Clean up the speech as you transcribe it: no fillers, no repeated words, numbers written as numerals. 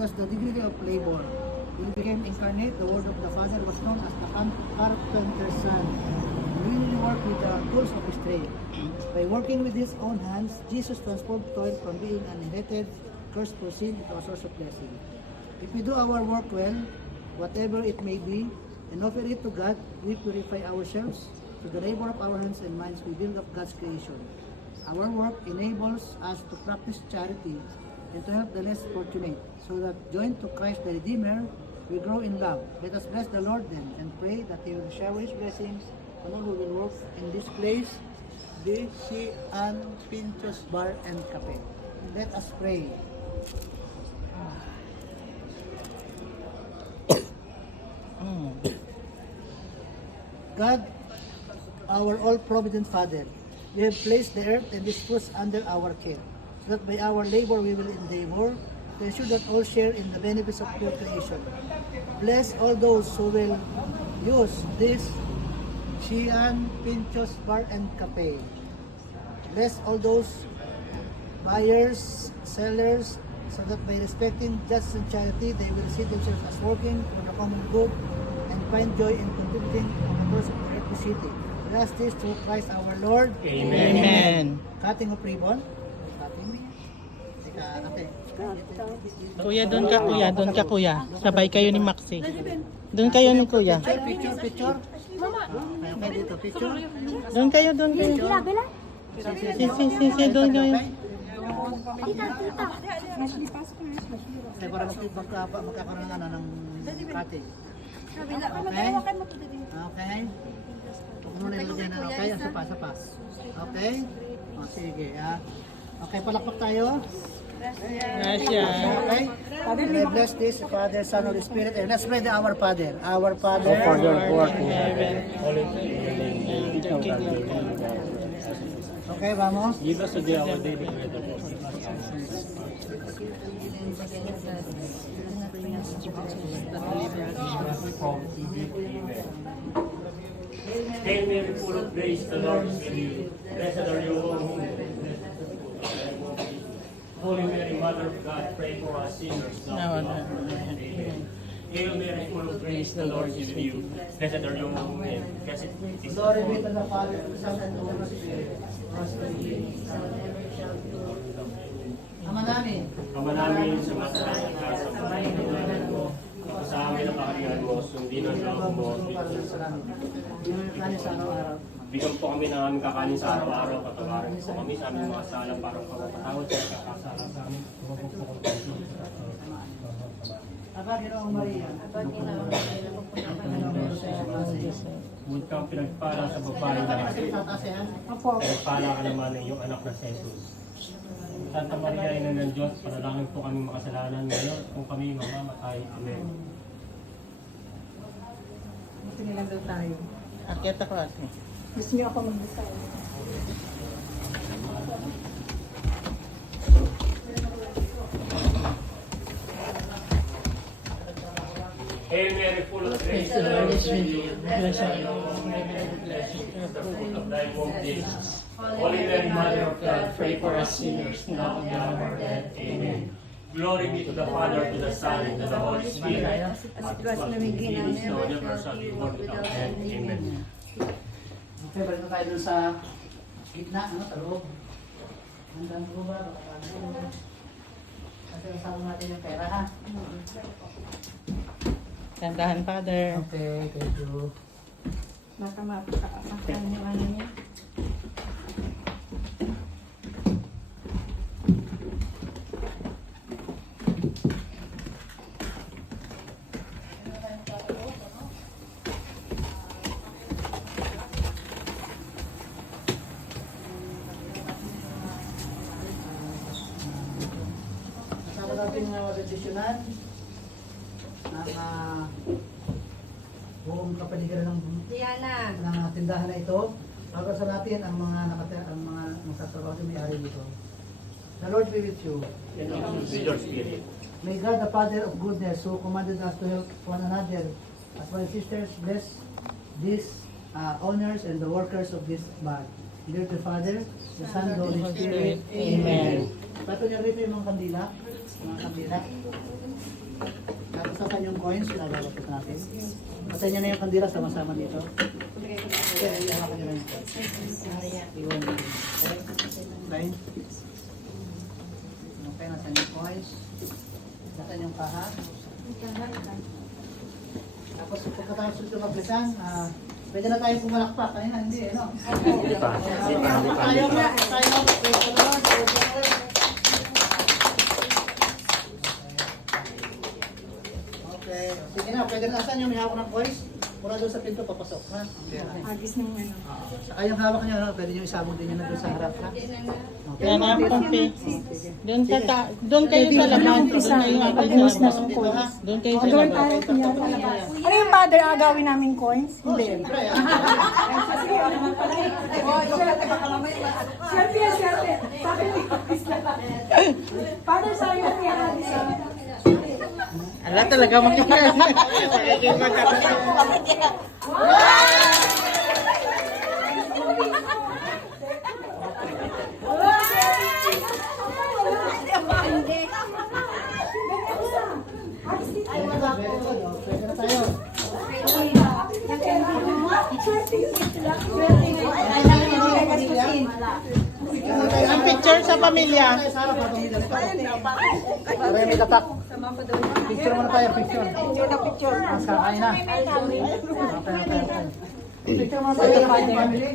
us the dignity of labor. When he became incarnate, the word of the Father was known as the carpenter's son. He really worked with the tools of his trade. By working with his own hands, Jesus transformed toil from being an inherited curse for sin into a source of blessing. If we do our work well, whatever it may be, and offer it to God, we purify ourselves. Through the labor of our hands and minds, we build up God's creation. Our work enables us to practice charity and to help the less fortunate, so that joined to Christ the Redeemer, we grow in love. Let us bless the Lord then and pray that He will shower His blessings on all who will work in this place, DC and Pinchos Bar and Cafe. Let us pray. God, our all-provident Father, you have placed the earth and its fruits under our care, so that by our labor we will endeavor to ensure that all share in the benefits of your creation. Bless all those who will use this Xi'an Pinchos Bar and Cafe. Bless all those buyers, sellers, so that by respecting justice and charity, they will see themselves as working for the common good and find joy in contributing to the cause of the earthly city. We ask this through Christ our Lord. Amen. Amen. Cutting of ribbon. Cutting. Teka, ate. Kuya, doon ka kuya, doon ka kuya. Sabay kayo ni Maxi. Doon kayo ni kuya. Picture. Mama. Okay, dito, picture. Doon kayo, doon kayo. Si, doon kayo. Kaya para magkakaroon na ng cutting. Okay. Okay. Huwag mo na ilagay na. Okay, sa pas. Okay? O, sige. Okay, palakpak tayo. Gracias. Okay? May bless this, Father, Son, Holy Spirit. And let's pray to our Father. Our Father. who art in heaven. Okay, vamos. Give us today our daily bread. From Hail Mary, full of grace, the Lord is with you. Blessed are you among women. Holy Mary, Mother of God, pray for us sinners now and at the hour of our death. Amen. Hail Mary, full of grace, the Lord is with you. Blessed are you among women. Blessed is the Glory be fruit to the Father, to the Son, and to the Holy Spirit. Ama namin. Ama namin sa masarap ka sa pagkakas mo, sa amin ang pakalihan mo, sundin ang loob mo. Sa araw-araw. Bigyan po kami ng aming kakanin sa araw-araw, patawarin po kami sa aming mga sala para pagpapatawad sa kakasala sa amin. Aba, Ginoong Maria. Huwag kang pinagpala sa babae na pinagpala ka naman ng iyong anak na si Jesus. Santa Maria, Ina ng Diyos, panalangin po kami makasalanan ngayon kung kami mamamatay. Amen. Gusto nilang daw tayo. Akyat ako ate. Gusto niyo ako mag-desal. Hail Mary, full of grace, the Lord is with you. Blessed are you among women, and blessed is the fruit of thy womb, Jesus. Holy Mary, Mother of God, pray for us sinners, now and at the hour of our death. Amen. Glory be to the Father, to the Son, and to the Holy Spirit. As it was in the beginning, now and ever shall be, world without end. Amen. Okay, balik na tayo dun sa gitna, no? Sa loob. Hanggang mo ba? Kasi kasama natin yung pera, ha? Tandahan, Father. Okay, thank you. Baka mapakakan yung ano niya. Kasama natin yung desisyonan ng buong kapaligiran ng Diana. tindahan na ito. Pagkasa natin ang mga magtatrabaho sa may-ari dito. The Lord be with you. And with your spirit. May God, the Father of goodness, who commanded us to help one another, as well as sisters, bless these owners and the workers of this bar. Dear the Father, the Son, and the Holy Spirit. Amen. Pato niya rito yung mga kandila. Mga kandila. coins, lalapit natin. Patayin niyo na yung kandila sama-sama dito. Okay, hawakan niyo na yung coins. Iwan niyo. Okay? Okay, nasan yung coins? Nasan yung kaha? Tapos pagkatapos ito maglisan, pwede na tayong pumalakpak. Kanina, hindi eh, no? Hindi pa. Tayo, praise the Lord, praise the Lord. Okay, sige na, pwede na. Asan yung may hawak ng coins? Mula doon sa pinto, papasok, ha? Agis ng ano. Saka yung hawak niyo, no? Pwede nyo isabog din yun na doon sa harap, ha? Okay. Yan ang kumpi. Doon kayo sa labas. Doon kayo Pag-iwas na sa ng labas. coins. Doon kayo sa Gawin labas. tayo kunyari sa labas. Ano yung father, agawin namin coins? Hindi. Siyempre, ha? Swerte, swerte. Sabi ni Father, sorry na niya. Ala talaga magkakaroon. Pwede na tayo. Ang picture sa pamilya. Sa harap, habang may dalito. Para may tatak. Picture muna tayo, picture. Mas kakain na. Okay. Picture muna tayo sa family.